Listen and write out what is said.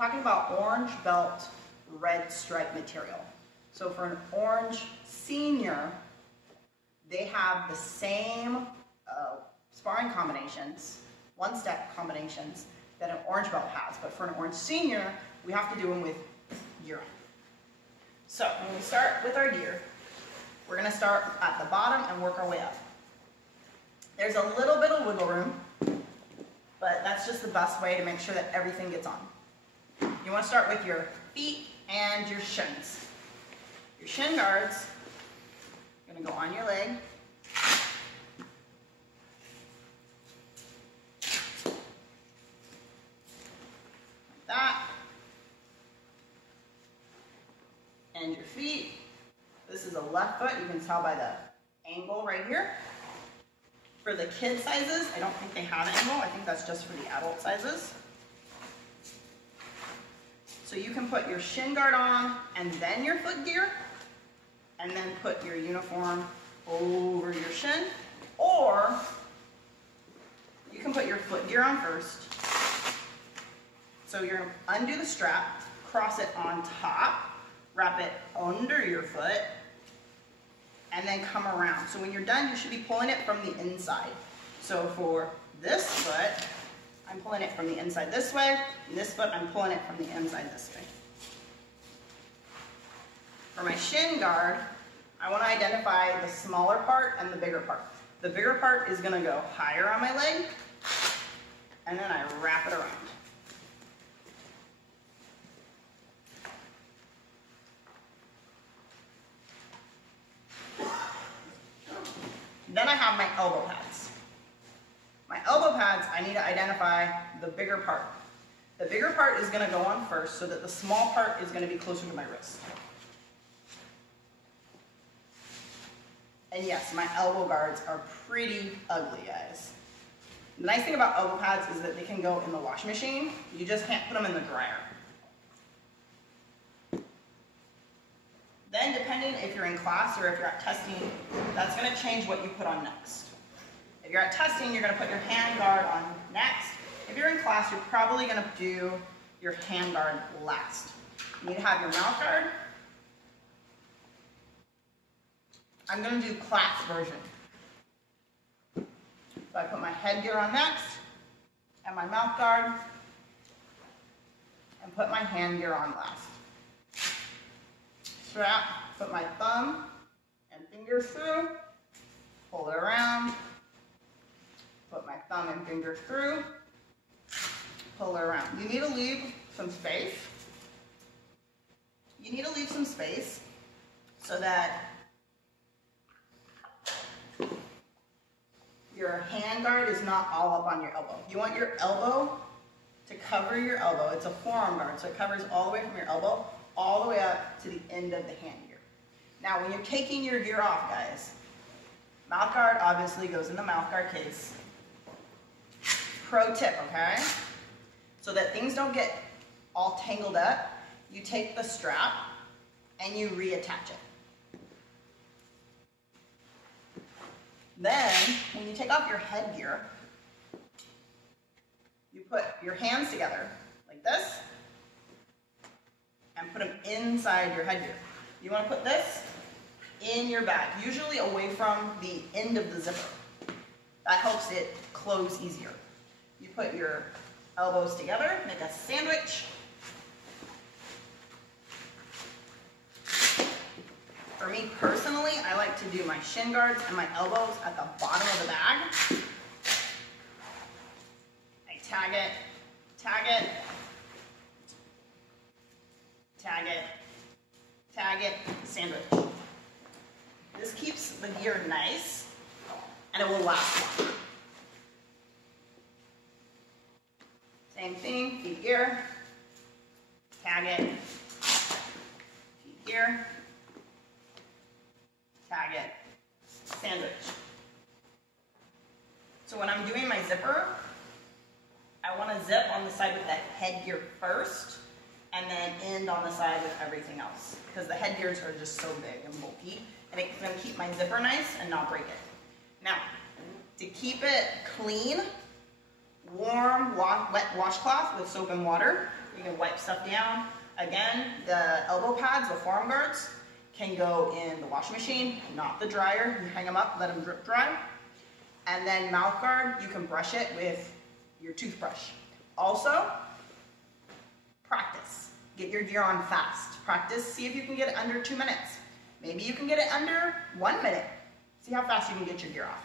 talking about orange belt, red stripe material. So for an orange senior, they have the same sparring combinations, one-step combinations that an orange belt has. But for an orange senior, we have to do them with gear on. So when we start with our gear, we're going to start at the bottom and work our way up. There's a little bit of wiggle room, but that's just the best way to make sure that everything gets on. You want to start with your feet and your shins. Your shin guards are going to go on your leg. Like that. And your feet. This is a left foot. You can tell by the angle right here. For the kid sizes, I don't think they have an angle. I think that's just for the adult sizes. So you can put your shin guard on and then your foot gear, and then put your uniform over your shin, or you can put your foot gear on first. So you're going to undo the strap, cross it on top, wrap it under your foot, and then come around. So when you're done, you should be pulling it from the inside. So for this foot, I'm pulling it from the inside this way, and this foot, I'm pulling it from the inside this way. For my shin guard, I want to identify the smaller part and the bigger part. The bigger part is going to go higher on my leg, and then I wrap it around. Then I have my elbow pads. My elbow pads, I need to identify the bigger part. The bigger part is going to go on first so that the small part is going to be closer to my wrist. And yes, my elbow guards are pretty ugly, guys. The nice thing about elbow pads is that they can go in the washing machine. You just can't put them in the dryer. Then, depending if you're in class or if you're at testing, that's going to change what you put on next. If you're at testing, you're going to put your hand guard on next. If you're in class, you're probably going to do your hand guard last. You need to have your mouth guard. I'm going to do class version. So I put my headgear on next, and my mouth guard, and put my hand gear on last. Strap, put my thumb and fingers through, pull it around, put my thumb and fingers through, pull it around. You need to leave some space. You need to leave some space so that your hand guard is not all up on your elbow. You want your elbow to cover your elbow. It's a forearm guard, so it covers all the way from your elbow all the way up to the end of the hand gear. Now, when you're taking your gear off, guys, mouth guard obviously goes in the mouth guard case. Pro tip, okay? So that things don't get all tangled up, you take the strap and you reattach it. Then, when you take off your headgear, you put your hands together like this and put them inside your headgear. You want to put this in your bag, usually away from the end of the zipper. That helps it close easier. You put your elbows together, make a sandwich. For me personally, I like to do my shin guards and my elbows at the bottom of the bag. I tag it, tag it, tag it, tag it, sandwich. This keeps the gear nice and it will last longer. Same thing, feet gear, tag it, feet gear, tag it, sandwich. So when I'm doing my zipper, I want to zip on the side with the headgear first, and then end on the side with everything else, because the headgears are just so big and bulky, and it's going to keep my zipper nice and not break it. Now, to keep it clean, warm, wet washcloth with soap and water, You can wipe stuff down. Again, the elbow pads, the forearm guards, can go in the washing machine, not the dryer. You hang them up, let them drip dry. And then mouth guard, you can brush it with your toothbrush. Also, practice. Get your gear on fast. Practice, see if you can get it under 2 minutes. Maybe you can get it under 1 minute. See how fast you can get your gear off.